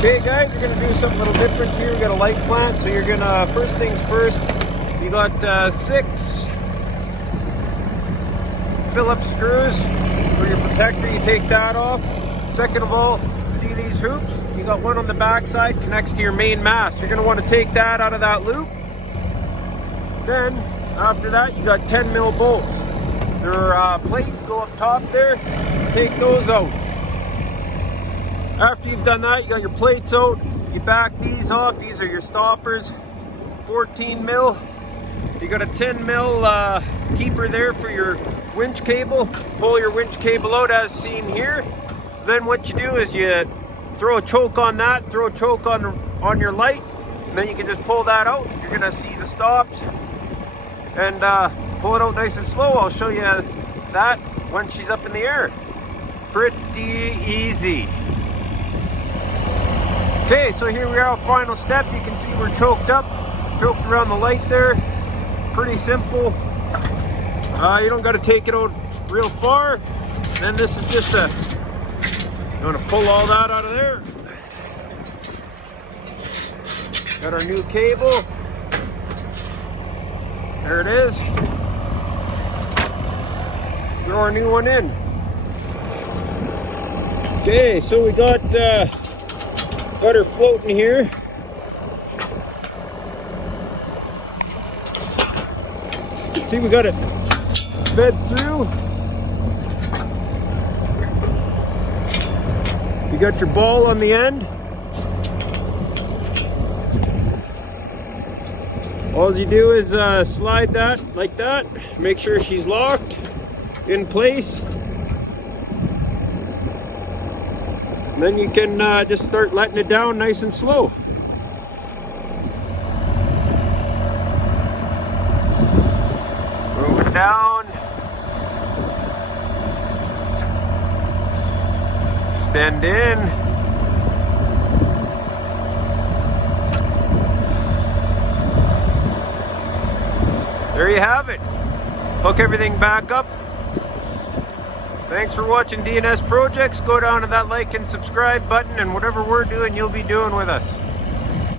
Okay guys, we're gonna do something a little different here. We got a light plant, so you're gonna, first things first, you got 6 Phillips screws for your protector. You take that off. Second of all, see these hoops? You got one on the back side, connects to your main mast. You're gonna wanna take that out of that loop. Then, after that, you got 10 mil bolts. Their plates go up top there. Take those out. After you've done that, you got your plates out. You back these off. These are your stoppers. 14 mil. You got a 10 mil keeper there for your winch cable. Pull your winch cable out as seen here. Then what you do is you throw a choke on that, throw a choke on your light, and then you can just pull that out. You're gonna see the stops. And pull it out nice and slow. I'll show you that when she's up in the air. Pretty easy. Okay, so here we are, final step. You can see we're choked up, choked around the light there. Pretty simple. You don't got to take it out real far. Then this is just you want to pull all that out of there. Got our new cable. There it is. Throw our new one in. Okay, so we got her floating here. You can see we got it fed through. You got your ball on the end. All you do is slide that like that. Make sure she's locked in place. And then you can just start letting it down nice and slow. Move it down. Extend in. There you have it. Hook everything back up. Thanks for watching DNS Projects. Go down to that like and subscribe button, and whatever we're doing, you'll be doing with us.